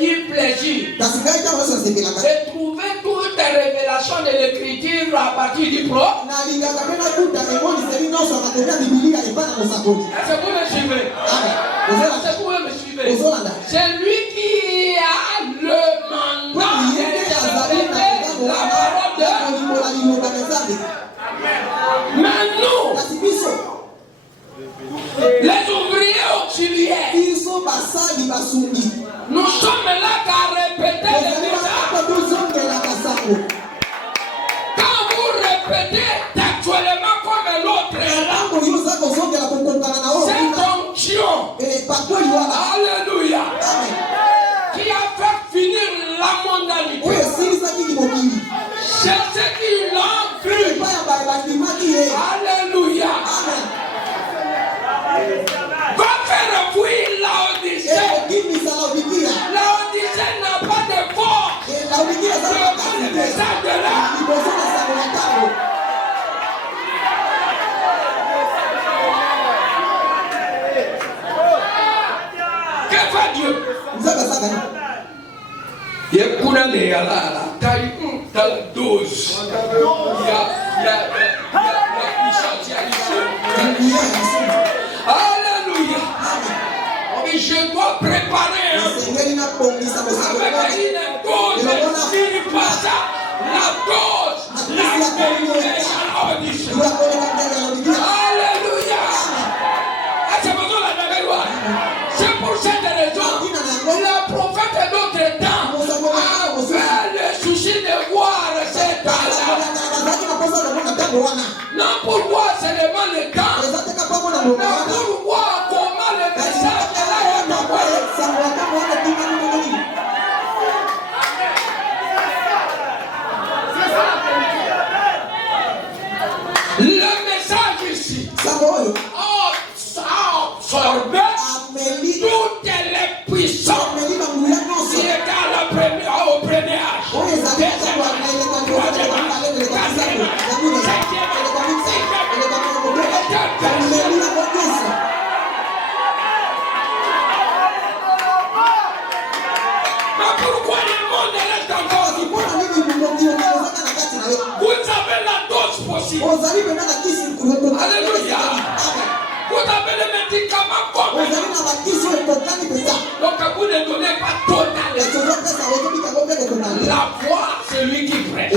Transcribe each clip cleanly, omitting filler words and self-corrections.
y plaisir. J'ai trouvé toutes les révélations de l'écriture à partir du prophète. Est-ce que vous me suivez? Est-ce que vous me suivez? C'est lui qui a le mandat de la parole de Dieu. Mais nous, les ouvriers auxiliaires, nous sommes là qu'à répéter les messages. Quand vous répétez textuellement comme l'autre est là, cette onction, alléluia, qui a fait finir la mondialité, c'est ce qui l'ont cru. Alléluia. Va faire fuir Laodicée. Laodicée n'a pas de force. Le message de là. Que fait Dieu? Il y a la dose. Il y a puissance. Alléluia. Je dois préparer un coup avec une dose. S'il passe la dose, la alléluia. C'est pour cette raison le prophète d'autre temps avait le souci de voir cette temps-là. Non pour voir seulement le temps, mais pour voir comment le message est envoyé. Le message ici absorbe toutes les puissances qui étaient au premier âge. Mais pourquoi le monde reste encore? Vous avez la dose possible. Alléluia. Vous avez les médicaments comme donc vous ne donnez pas total. La foi, c'est lui qui prête.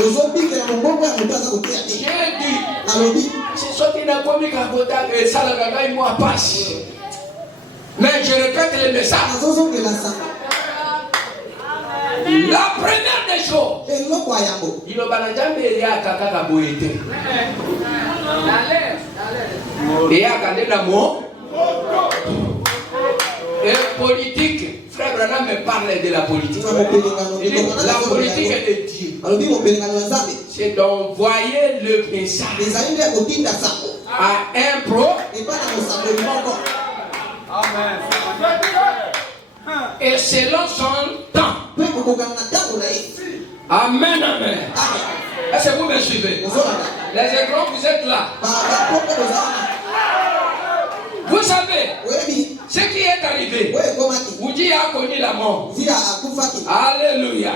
J'ai dit, c'est ce qui n'a pas mis qu'à côté et ça l'a gagné moi passe. Mais je répète les messages. La première des choses, il a jamais dit à Kaka Boété. Et à garder l'amour. Et politique, frère Branham me parlait de la politique. La politique est de Dieu. C'est d'envoyer le message à un pro. Et selon son temps. Amen, amen. Est-ce que vous me suivez? Les écrans, vous êtes là. Vous savez, ce qui est arrivé, vous dites a connu la mort. Alléluia.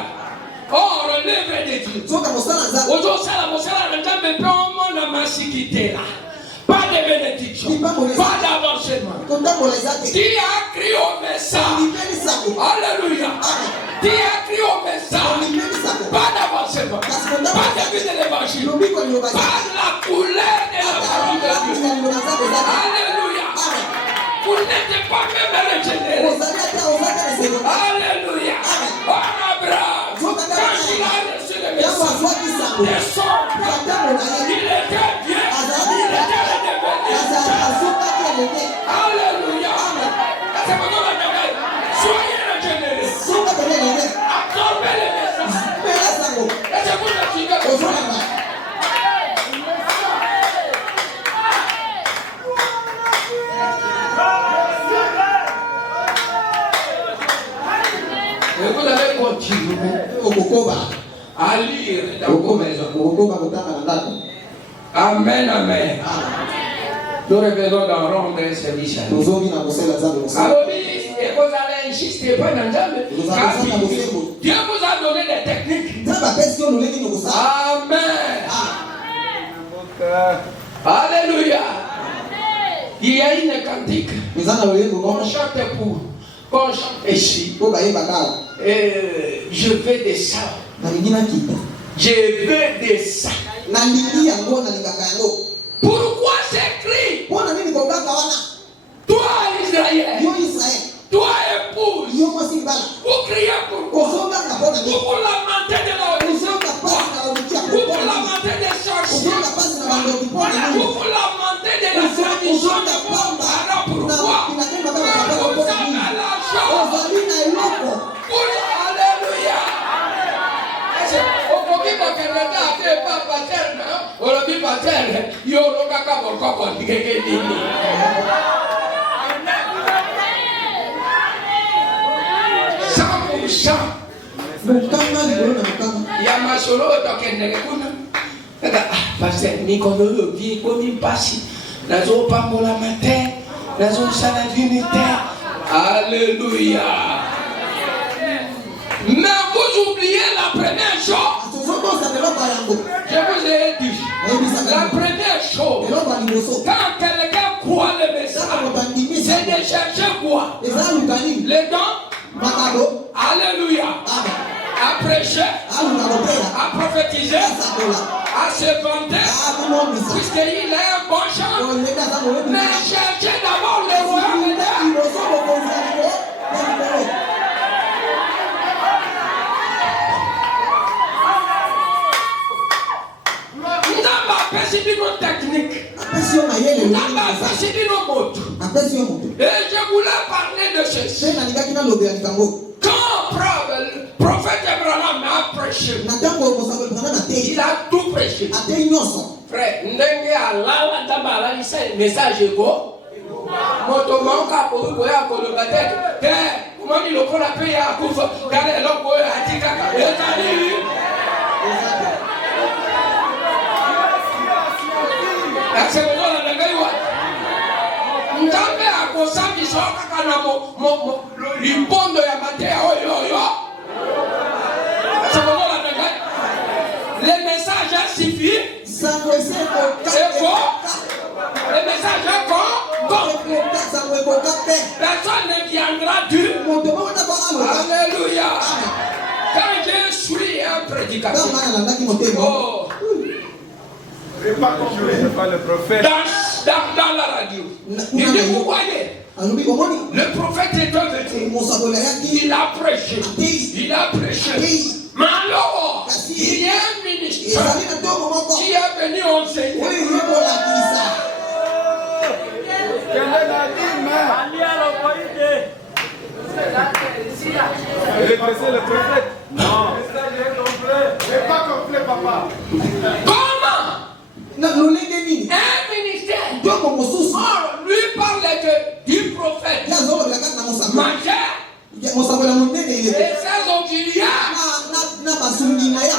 Oh, relève des dieux. Aujourd'hui, pas de bénédiction, pas d'avancement. Dieu a crié au message. Alléluia. Dieu a crié au message. Pas d'avancement, pas de vie de l'évangile, pas la couleur de la parole de Dieu. Alléluia. Vous n'êtes pas même régénéré. Alléluia. Oh, Abraham, quand il a reçu le message, il était bien, il était redevenu. Alléluia. Soyez régénérés. Absorbez les messages. Est-ce que vous me suivez? Et vous allez continuer à lire dans vos maisons. Amen, amen. Nous revenons dans rendre un service à nous. Alors, et vous allez n'insistez pas dans Dieu. Dieu vous a donné des techniques. Amen. Alléluia. Il y a une cantique qu'on chante qu'on chante ici. Et je veux des ça. Je veux des ça. Pourquoi j'écris? Toi Israël, toi épouse, vous criez pourquoi? Vous vous lamentez de la vous vous lamentez des sorciers, vous vous lamentez de la tradition de Pamba. Alors pourquoi? Vous avez l'argent. Alléluia. Alléluia. Mais vous oubliez la première chose. Je vous ai dit. La première chose. Quand quelqu'un croit le message, c'est de chercher quoi? Les dons. Alléluia. À prêcher, à prophétiser, à se vanter, puisqu'il a un bon chant. Mais cherchez d'abord le royaume de Dieu. Technique. Et je voulais parler de ceci. Quand le prophète Abraham a prêché, il a tout prêché. Frère, ndenge alala tambala isa message ego. Moto manka ko ya ko lo batek. Ke kumani lo kola pe ya kufa. Kale lo ko atika ka. Etali. Asemona ndangaiwa. Ngambe akosambi soka kana mo limpondo ya matea oyo. Asemona ndangai. Le message a suffi. C'est faux. Le message est bon. Personne ne viendra Dieu. Alléluia. Quand je suis un prédicateur. Oh. Pas le prophète. Dans la radio. Il dit, vous voyez, le prophète est venu. Il a prêché. Mais alors, il y a un ministre qui est venu enseigner. Le prophète. Non. C'est pas complet, papa. Comment? Un ministère. Or, lui parle du prophète. Majeur. Et ses auxiliaires.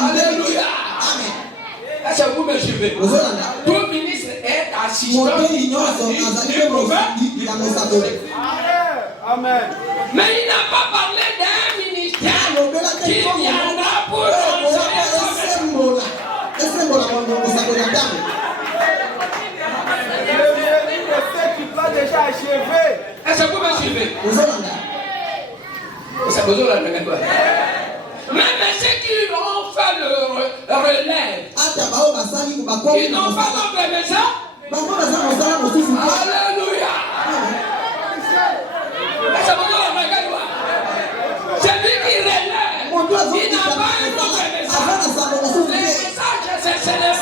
Alléluia. Est-ce que vous me suivez? Tout ministre est assistant du prophète. Amen. Mais il n'a pas parlé d'un ministère qui viendra pour enseigner son message. Tu vas déjà achevé. Est-ce que vous me suivez? Même ceux qui ont fait le relève, ils n'ont pas compris ça. Alléluia. Celui qui relève, il n'a pas un autre message. Le message, c'est seulement.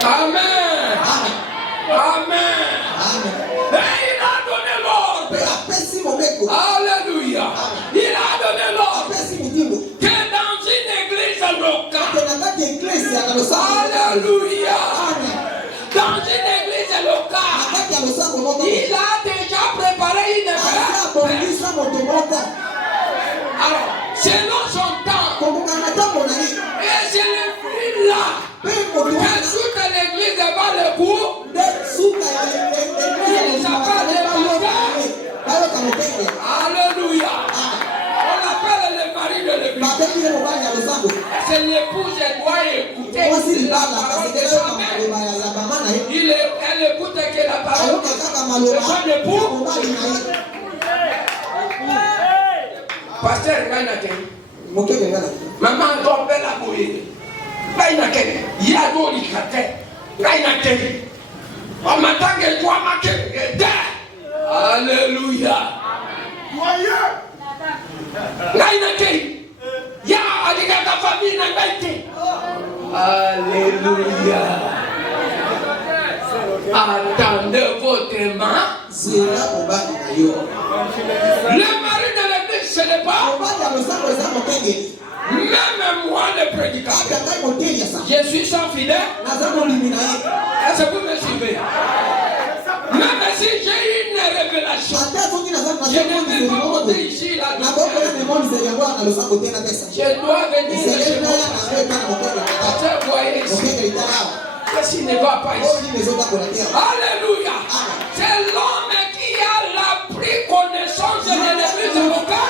Amen. Amen. Et il a donné l'ordre. Alléluia. Il a donné l'ordre que dans une église locale. Alléluia. Dans une église locale. Il a déjà préparé une fête. Alors, selon son temps. C'est l'épouse, elle doit écouter la parole de sa mère. Elle écoute que la parole de son époux. Pasteur, maman tombe la bouille. Il y a d'autres qui on m'attend que toi, alléluia. Alléluia. Attendez votre main. Le mari de l'église, ce n'est pas. Même moi, le prédicateur, je suis sans fidèle. Est-ce que vous me suivez? Même si j'ai une révélation, je ne vais pas monter ici là. Je dois venir de chez moi. Vous voyez ici. Qu'est-ce qui ne va pas ici? Alléluia. C'est l'homme qui a pris connaissance de l'église de Moka.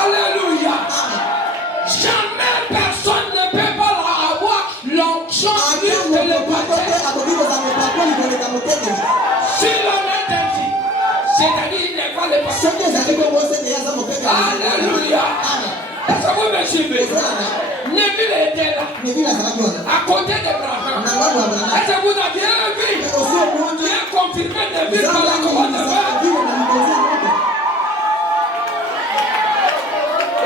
Alléluia. Jamais personne ne peut pas avoir l'onction de le baptême. Si l'on est ainsi, c'est-à-dire il n'est pas le baptême. Alléluia. Est-ce que vous me suivez? Neville était là, à côté d'Abraham. Est-ce que vous avez vu? Dieu a confirmé Neville par la couronne de fer.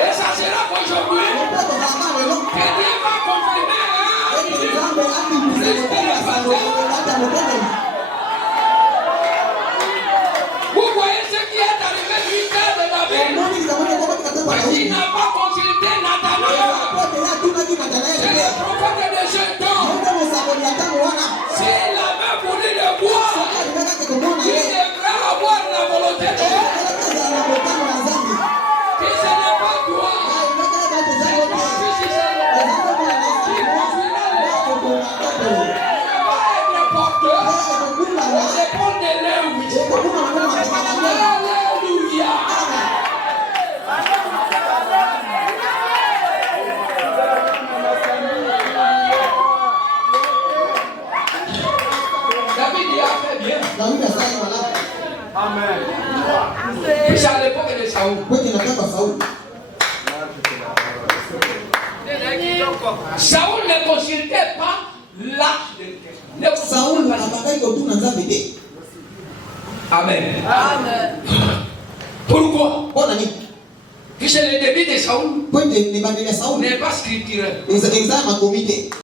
Et ça sera aujourd'hui que Dieu va confirmer Vous voyez ce qui est arrivé du cas de David. Parce qu'il n'a pas consulté Nathanaël. C'est le prophète de ce temps. S'il avait voulu le voir, il devrait avoir la volonté de Dieu. Si ce n'est pas toi, c'est ton fils Israël qui conduira l'homme. Il ne va pas être porteur. C'est pour de Lévis. Alléluia. David y a fait bien. Amen. C'est à l'époque de Saoul. Saoul ne consultait pas l'arche de Dieu. Amen. Amen. Pourquoi? Puisque le début de Saoul n'est pas scripturel.